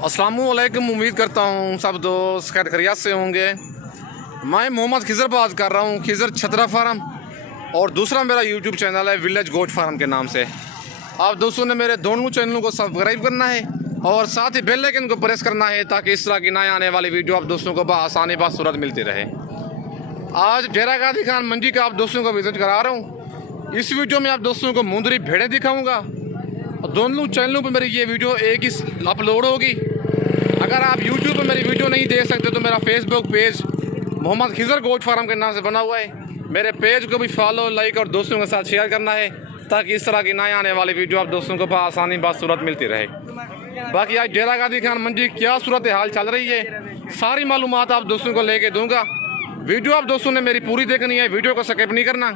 अस्सलामुअलैकुम। उम्मीद करता हूँ सब दोस्त खैर खैरियत से होंगे। मैं मोहम्मद खिज़र बात कर रहा हूँ, खिज़र छतरा फार्म, और दूसरा मेरा यूट्यूब चैनल है विलेज गोट फार्म के नाम से। आप दोस्तों ने मेरे दोनों चैनलों को सब्सक्राइब करना है और साथ ही बेल आइकन को प्रेस करना है ताकि इस तरह की नए आने वाली वीडियो आप दोस्तों को आसानी बासूरत मिलती रहे। आज डेरा गाजी खान मंडी का आप दोस्तों को विजिट करा रहा हूँ। इस वीडियो में आप दोस्तों को मुंदरी भेड़ें दिखाऊँगा। दोनों चैनलों पर मेरी ये वीडियो एक ही अपलोड होगी। अगर आप यूट्यूब पर मेरी वीडियो नहीं देख सकते तो मेरा Facebook page Mohammad Khizar goat farm के नाम से बना हुआ है। मेरे पेज को भी फॉलो, लाइक और दोस्तों के साथ शेयर करना है ताकि इस तरह की नए आने वाली वीडियो आप दोस्तों को आसानी बासूरत मिलती रहे। बाकी आज डेरा गाजी खान मंडी क्या सूरत हाल चल रही है, सारी मालूमात आप दोस्तों को लेके दूंगा। वीडियो आप दोस्तों ने मेरी पूरी देखनी है, वीडियो को स्किप नहीं करना।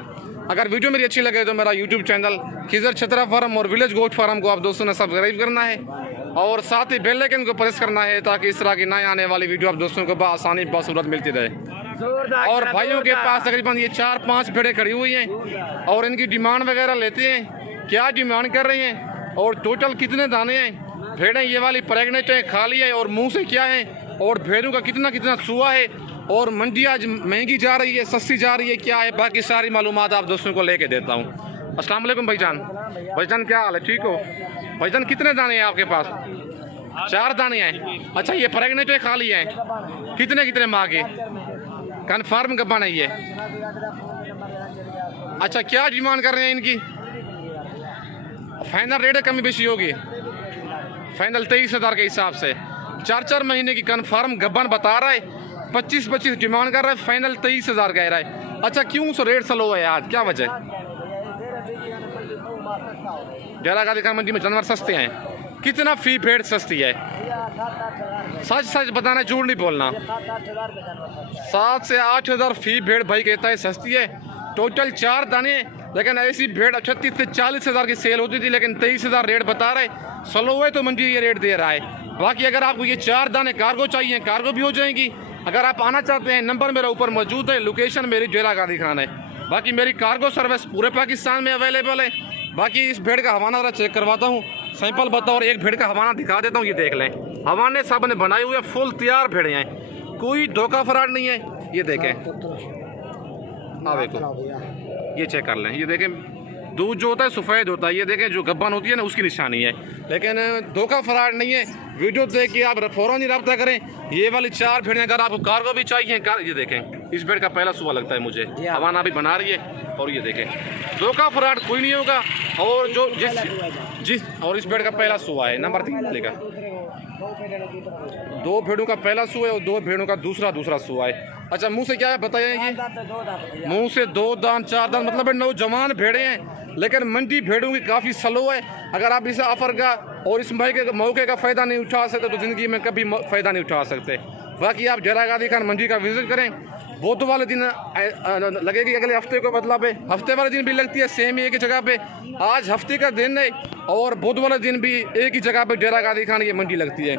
अगर वीडियो मेरी अच्छी लगे तो मेरा यूट्यूब चैनल खिज़र छतरा फार्म और विलेज गोट फार्म को आप दोस्तों ने सब्सक्राइब करना है और साथ ही बेल आइकन को प्रेस करना है ताकि इस तरह की नए आने वाली वीडियो आप दोस्तों को आसानी बासूरत मिलती रहे। और भाइयों के पास तकरीबन ये 4-5 भेड़ें खड़ी हुई हैं और इनकी डिमांड वगैरह लेते हैं, क्या डिमांड कर रहे हैं और टोटल कितने दाने हैं। भेड़ें ये वाली प्रेगनेंट है, खाली है और मुँह से क्या है, और भेड़ों का कितना कितना सुआ है, और मंडी आज महंगी जा रही है, सस्ती जा रही है, क्या है, बाकी सारी मालूमात आप दोस्तों को लेके देता हूँ। अस्सलाम वालेकुम भाईजान। भाईजान क्या हाल है, ठीक हो? भाईजान कितने दाने हैं आपके पास? 4 दाने हैं। अच्छा, ये प्रेगनेंट है, खाली है, कितने कितने माह के? कन्फर्म कब है ये? अच्छा, क्या डिमांड कर रहे हैं इनकी? फाइनल रेट है, कमी बेशी होगी? फाइनल 23,000 के हिसाब से। 4-4 महीने की कन्फर्म गब्बन बता रहा है, 25-25 डिमांड कर रहा है, फाइनल 23,000 कह रहा है। अच्छा, क्यों सो रेट स्लो है आज, क्या वजह है? डेरा गाजी खान मंडी में जानवर सस्ते हैं। कितना फी भेड़ सस्ती है? सच सच बताना, झूठ नहीं बोलना। 7 से 8 हज़ार फी भेड़ भाई कहता है सस्ती है। टोटल 4 दाने, लेकिन ऐसी भेड़ 38 से 40 हज़ार की सेल होती थी, लेकिन 23,000 रेट बता रहे। स्लो है तो मंडी ये रेट दे रहा है। बाकी अगर आपको ये 4 दाने कार्गो चाहिए, कार्गो भी हो जाएंगी। अगर आप आना चाहते हैं, नंबर मेरा ऊपर मौजूद है, लोकेशन मेरी डेरा गाजी खान है। बाकी मेरी कार्गो सर्विस पूरे पाकिस्तान में अवेलेबल है। बाकी इस भेड़ का हवाना ज़रा चेक करवाता हूँ, सैंपल बताओ, और एक भेड़ का हवाना दिखा देता हूँ। ये देख लें, हवाने सब ने बनाए हुए फुल तैयार भेड़े हैं, कोई धोखा फराड नहीं है। ये देखें, हाँ देखो, ये चेक कर लें। ये देखें, दूध जो होता है सफ़ेद होता है, ये देखें जो गब्बन होती है ना उसकी निशानी है, लेकिन धोखा फराड नहीं है। वीडियो देख के आप फ़ौरन ही रब्ता करें। ये वाली 4 भेड़ें अगर आपको कार्गो भी चाहिए, ये देखें, इस भेड़ का पहला सुबह लगता है मुझे, हवाना भी बना रही है। और ये देखें, धोखा फराड कोई नहीं होगा। और जो जिस और इस भेड़ का पहला सुबह है, नंबर 3 वाले का। 2 भेड़ों का पहला सुबह है और 2 भेड़ों का दूसरा सुबह है। अच्छा, मुंह से क्या है बताइए? ये मुंह से 2 दांत 4 दांत, मतलब नौजवान भेड़े हैं, लेकिन मंडी भेड़ों की काफ़ी स्लो है। अगर आप इस ऑफर का और इस मौके का फ़ायदा नहीं उठा सकते तो ज़िंदगी में कभी फ़ायदा नहीं उठा सकते। बाकी आप डेरा गाजी खान मंडी का विजिट करें। बुध वाले दिन लगेगी, अगले हफ्ते को मतलब है, हफ्ते वाले दिन भी लगती है सेम एक ही जगह पे। आज हफ्ते का दिन है और बुध वाले दिन भी एक ही जगह पे डेरा गाजी खान ये मंडी लगती है।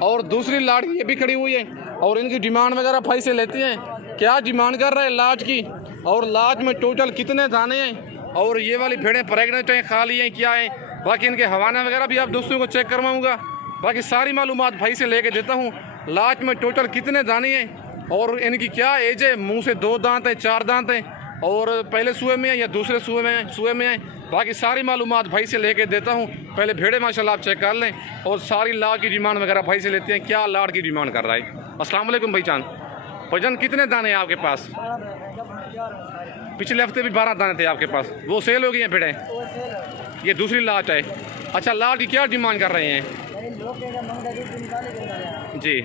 और दूसरी लाट ये भी खड़ी हुई है और इनकी डिमांड वगैरह भाई से लेते हैं, क्या डिमांड कर रहे हैं लाट की, और लाट में टोटल कितने दाने हैं, और ये वाली भेड़ें प्रेगनेंट हैं, खाली हैं, क्या है। बाकी इनके हवाना वगैरह भी आप दोस्तों को चेक करवाऊँगा। बाकी सारी मालूमात भाई से लेके देता हूँ। लाट में टोटल कितने दाने हैं और इनकी क्या एज है। मुंह से 2 दांत हैं, 4 दांत हैं, और पहले सुए में है या दूसरे सुए में है। बाकी सारी मालूमात भाई से लेके देता हूँ। पहले भेड़े माशाल्लाह आप चेक कर लें, और सारी लाट की डिमांड वगैरह भाई से लेते हैं, क्या लाट की डिमांड कर रहा है। अस्सलाम वालेकुम भाईजान। भाईजान कितने दाने हैं आपके पास? पिछले हफ्ते भी 12 दाने थे आपके पास, वो सेल हो गई हैं भेड़ें? ये दूसरी लाट है। अच्छा, लाट की क्या डिमांड कर रहे हैं जी?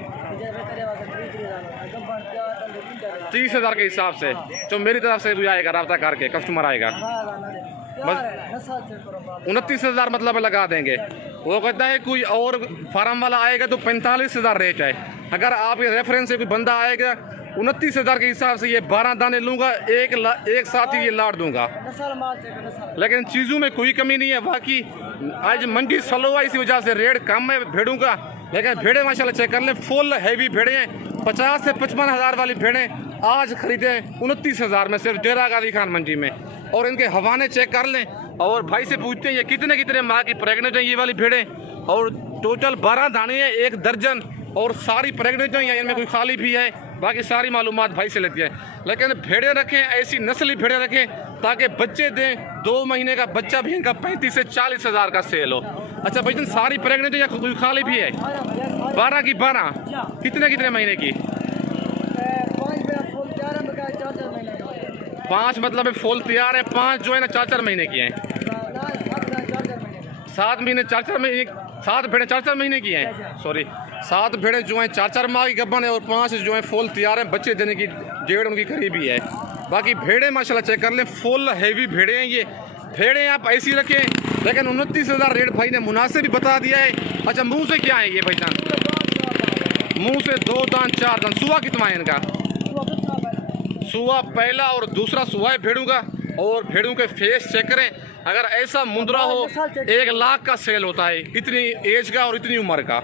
30,000 के हिसाब से। तो मेरी तरफ से भी आएगा, रब्ता करके कस्टमर आएगा, बस 29,000 मतलब लगा देंगे। वो कहता है कोई और फार्म वाला आएगा तो 45,000 रेट है। अगर आपके रेफरेंस से कोई बंदा आएगा 29,000 के हिसाब से ये 12 दाने लूँगा, एक साथ ही ये लाट दूंगा। लेकिन चीज़ों में कोई कमी नहीं है। बाकी आज मंडी स्लो है, इसी वजह से रेट कम है भेड़ों का। लेकिन भेड़े माशाल्लाह चेक कर लें, फुल हैवी भेड़े हैं। 50 से 55 हज़ार वाली भेड़ें आज खरीदे 29,000 में सिर्फ डेरा गाजी खान मंडी में। और इनके हवाने चेक कर लें और भाई से पूछते हैं ये कितने माह की प्रेगनेंट हैं ये वाली भेड़ें, और टोटल 12 दाने हैं, 1 दर्जन, और सारी प्रेगनेंट हैं या इनमें कोई खाली भी है, बाकी सारी मालूमात भाई से लेती है। लेकिन भेड़ें रखें, ऐसी नस्ली भेड़ें रखें ताकि बच्चे दें। 2 महीने का बच्चा भी इनका 35 से 40 हज़ार का सेल हो। अच्छा भाईजान, सारी प्रेगनेंट है या कोई खाली भी है? 12 की 12 कितने महीने की? 5 मतलब फुल तैयार है, 5 जो है ना 4-4 महीने की हैं। 7 महीने 4-4 महीने, 7 भेड़ें 4-4 महीने की हैं, सॉरी 7 भेड़ें जो हैं 4-4 माह की गब्बन है, और 5 जो हैं फुल तैयार हैं, बच्चे देने की डेढ़ उनकी करीबी है। बाकी भेड़ें माशाल्लाह चेक कर लें, फुल हैवी भेड़ें हैं ये। भेड़ें आप ऐसी रखें, लेकिन 29,000 रेट भाई ने मुनासिब भी बता दिया है। अच्छा, मुँह से क्या है ये भाईजान? मुँह से 2 दांत 4 दांत। सुबह कितना है इनका? सुआ पहला और दूसरा सुआ है भेड़ों का। और भेड़ों के फेस चेक करें, अगर ऐसा मुंदरा हो 1 लाख का सेल होता है, इतनी एज का और इतनी उम्र का।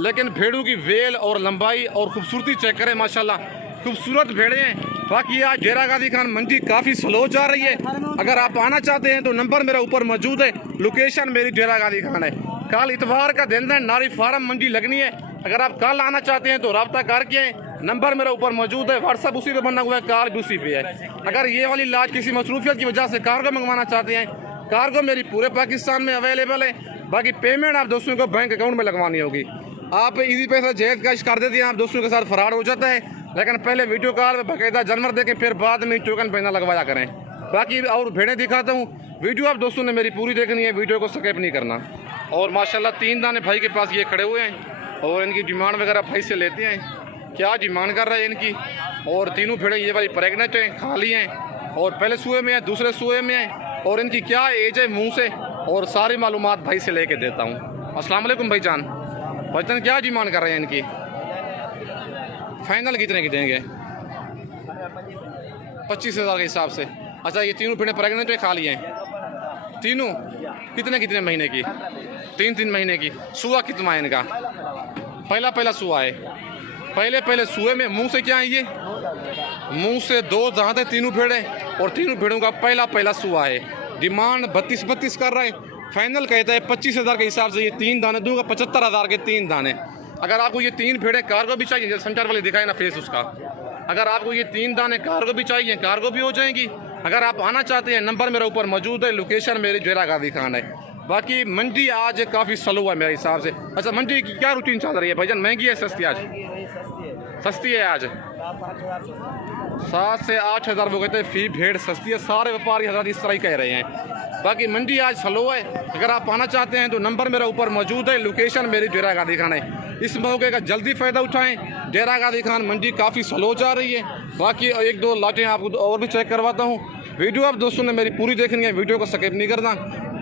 लेकिन भेड़ों की वेल और लंबाई और खूबसूरती चेक करें, माशाल्लाह खूबसूरत भेड़े हैं। बाकी आज डेरा गाजी खान मंडी काफ़ी स्लो जा रही है। अगर आप आना चाहते हैं तो नंबर मेरा ऊपर मौजूद है, लोकेशन मेरी डेरा गाजी खान है। कल इतवार का दिन है, नारी फार्म मंडी लगनी है। अगर आप कल आना चाहते हैं तो रब्ता करके, नंबर मेरा ऊपर मौजूद है, व्हाट्सअप उसी पे बना हुआ है, कार भी उसी पे है। अगर ये वाली लाज किसी मसरूफियत की वजह से कार्गो मंगवाना चाहते हैं, कार्गो मेरी पूरे पाकिस्तान में अवेलेबल है। बाकी पेमेंट आप दोस्तों को बैंक अकाउंट में लगवानी होगी। आप इजी पैसा जेब कैश कर देते हैं, आप दोस्तों के साथ फरार हो जाता है। लेकिन पहले वीडियो कॉल में बाकायदा जानवर देखें, फिर बाद में टोकन पैसा लगवाया करें। बाकी और भेड़ें दिखाता हूँ, वीडियो आप दोस्तों ने मेरी पूरी देखनी है, वीडियो को स्किप नहीं करना। और माशाल्लाह 3 दाने भाई के पास ये खड़े हुए हैं, और इनकी डिमांड वगैरह भाई से लेते हैं, क्या डिमांड कर रहा है इनकी। और तीनों भेड़ें ये वाली प्रेगनेंट हैं, खाली हैं, और पहले सुए में है, दूसरे सुए में है, और इनकी क्या एज है मुंह से, और सारी मालूमात भाई से लेके देता हूँ। अस्सलाम वालेकुम भाईजान। भाईजान क्या डिमांड कर रहे हैं इनकी? फाइनल कितने की देंगे? 25,000 के हिसाब से। अच्छा, ये तीनों भेड़ें प्रेगनेंट है, खाली हैं तीनों? कितने महीने की? 3 महीने की। सुआ कितना है इनका? पहला सुआ है। पहले सुए में मुंह से क्या है ये? मुंह से 2 दांत है तीनों भेड़े, और तीनों भेड़ों का पहला सुआ है। डिमांड 32 कर रहा है, फाइनल कहता है 25,000 के हिसाब से। ये 3 दाने दूंगा, 75,000 के 3 दाने। अगर आपको ये 3 भेड़े कार्गो भी चाहिए, संचार वाले दिखाए ना फेस उसका, अगर आपको ये 3 दाने कार्गो भी चाहिए, कार्गो भी हो जाएंगी। अगर आप आना चाहते हैं, नंबर मेरा ऊपर मौजूद है, लोकेशन मेरी डेरा गाजी खान है। बाकी मंडी आज काफ़ी स्लो है मेरे हिसाब से। अच्छा, मंडी की क्या रूटीन चल रही है भाईजान? महंगी है सस्ती? आज सस्ती है आज 7 से 8 हज़ार वो कहते हैं फी भेड़ सस्ती है। सारे व्यापारी हज़ार इस तरह ही कह रहे हैं। बाकी मंडी आज स्लो है। अगर आप आना चाहते हैं तो नंबर मेरा ऊपर मौजूद है, लोकेशन मेरी डेरा गाजी खान है। इस मौके का जल्दी फ़ायदा उठाएं। डेरा गाजी खान मंडी काफ़ी स्लो जा रही है। बाकी 1-2 लाटें आपको और भी चेक करवाता हूँ। वीडियो आप दोस्तों ने मेरी पूरी देखनी है, वीडियो को स्किप नहीं करना।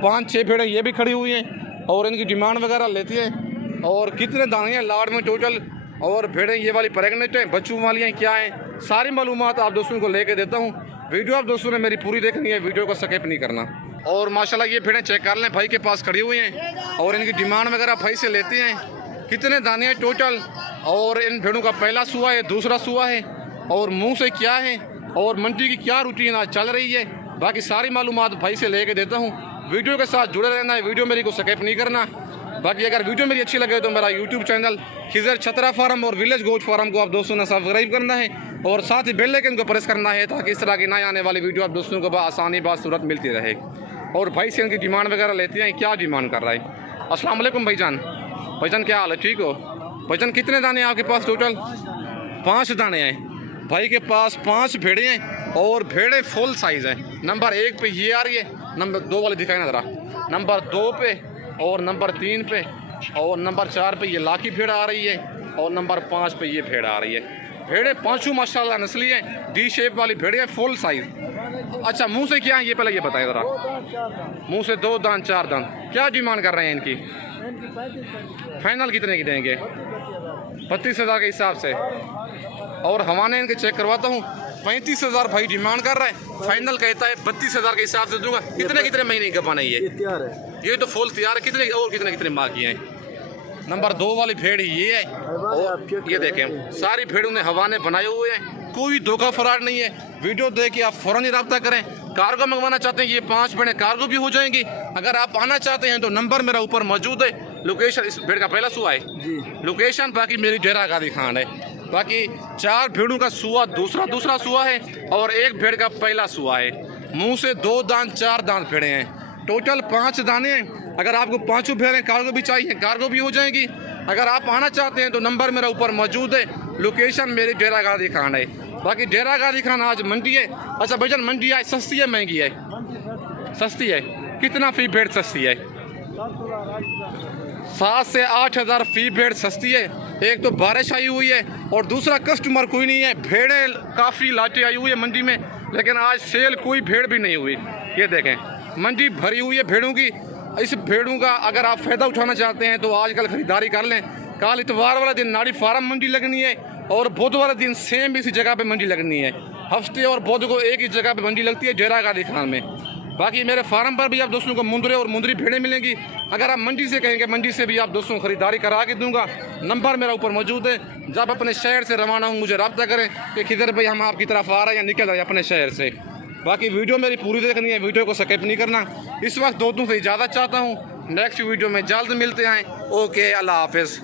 5-6 भेड़ें ये भी खड़ी हुई हैं, और इनकी डिमांड वगैरह लेती है। और कितने दाने हैं लाड़ में टोटल, और भेड़ें ये वाली प्रेगनेंट हैं, बच्चों वाली हैं, क्या हैं, सारी मालूमात आप दोस्तों को लेके देता हूँ। वीडियो आप दोस्तों ने मेरी पूरी देखनी है, वीडियो को स्किप नहीं करना। और माशाल्लाह ये भेड़ें चेक कर लें, भाई के पास खड़ी हुई हैं, और इनकी डिमांड वगैरह भाई से लेते हैं। कितने दाने हैं टोटल, और इन भेड़ों का पहला सुआ है, दूसरा सुआ है, और मुँह से क्या है, और मंडी की क्या रूटीन आज चल रही है, बाकी सारी मालूमात भाई से लेके देता हूँ। वीडियो के साथ जुड़े रहना है, वीडियो मेरी को स्किप नहीं करना। बाकी अगर वीडियो मेरी अच्छी लगे तो मेरा यूट्यूब चैनल खिजर छतरा फार्म और विलेज गोट फार्म को आप दोस्तों ने सब्सक्राइब करना है, और साथ ही बेल आइकन को प्रेस करना है, ताकि इस तरह की नए आने वाली वीडियो आप दोस्तों को आसानी बासूरत मिलती रहे। और भाई से इनकी डिमांड वगैरह लेते हैं, क्या डिमांड कर रहा है। अस्सलाम वालेकुम भाईजान। भाईजान क्या हाल है? ठीक हो भाईजान? कितने दाने हैं आपके पास टोटल? 5 दाने हैं भाई के पास, 5 भेड़े हैं, और भेड़े फुल साइज़ हैं। नंबर 1 पे ये आ रही है, नंबर 2 वाली दिखाए ना ज़रा, नंबर 2 पे, और नंबर 3 पे, और नंबर 4 पे ये लाकी भेड़ आ रही है, और नंबर 5 पे ये भेड़ आ रही है। भेड़े 5 माशाल्लाह नस्ली हैं, डी शेप वाली भेड़े हैं, फुल साइज़। अच्छा, मुंह से क्या है ये पहले ये बताएं ज़रा। मुंह से 2 दांत 4 दांत। क्या डिमांड कर रहे हैं इनकी? फाइनल कितने की देंगे? 32,000 के हिसाब से। और हवाने इनके चेक करवाता हूँ, 35,000 भाई डिमांड कर रहा है, फाइनल कहता है 32,000 के हिसाब से दूंगा। कितने महीने की गपाना ये तैयार है? ये तो फुल तैयार है। कितने और कितने माह की हैं? नंबर 2 वाली भेड़ ये है, और ये देखें सारी भेड़ों ने हवाने बनाए हुए हैं, कोई धोखा फराड नहीं है। वीडियो देख के आप फ़ौरन ही रब्ता करें। कार्गो मंगवाना चाहते हैं, ये 5 भेड़ें कार्गो भी हो जाएंगी। अगर आप आना चाहते हैं तो नंबर मेरा ऊपर मौजूद है, लोकेशन इस भेड़ का पहला सुआ है जी। लोकेशन, बाकी मेरी डेरा गादी खान है। बाकी 4 भेड़ों का सुआ दूसरा सुआ है और एक भेड़ का पहला सुआ है। मुंह से 2 दांत 4 दांत भेड़े हैं, टोटल 5 दाने हैं। अगर आपको 5 भेड़ें कार्गो भी चाहिए, कार्गो भी हो जाएगी। अगर आप आना चाहते हैं तो नंबर मेरा ऊपर मौजूद है। लोकेशन मेरी डेरा गादी खान है। बाकी डेरा गादी खान आज मंडी है। अच्छा भजन, मंडी आज सस्ती है महंगी है? सस्ती है। कितना फी भेड़ सस्ती है? 7 से 8 हज़ार फी भेड़ सस्ती है। एक तो बारिश आई हुई है और दूसरा कस्टमर कोई नहीं है। भेड़ें काफ़ी लाटें आई हुई है मंडी में, लेकिन आज सेल कोई भेड़ भी नहीं हुई। ये देखें मंडी भरी हुई है भेड़ों की। इस भेड़ों का अगर आप फ़ायदा उठाना चाहते हैं तो आजकल ख़रीदारी कर लें। कल इतवार वाला दिन नाड़ी फार्म मंडी लगनी है और बुध वाला दिन सेम इसी जगह पे मंडी लगनी है। हफ्ते और बुध को एक ही जगह पे मंडी लगती है डेरा गादी खान में। बाकी मेरे फार्म पर भी आप दोस्तों को मुंदरे और मुंदरी भेड़ें मिलेंगी। अगर आप मंडी से कहेंगे, मंडी से भी आप दोस्तों को खरीदारी करा के दूंगा। नंबर मेरा ऊपर मौजूद है। जब अपने शहर से रवाना हूँ मुझे रब्ता करें कि किधर भाई हम आपकी तरफ आ रहे हैं या निकल रहे हैं अपने शहर से। बाकी वीडियो मेरी पूरी देखनी है, वीडियो को स्किप नहीं करना। इस वक्त दोस्तों से इजाज़त चाहता हूँ। नेक्स्ट वीडियो में जल्द मिलते हैं। ओके, अल्लाह हाफिज़।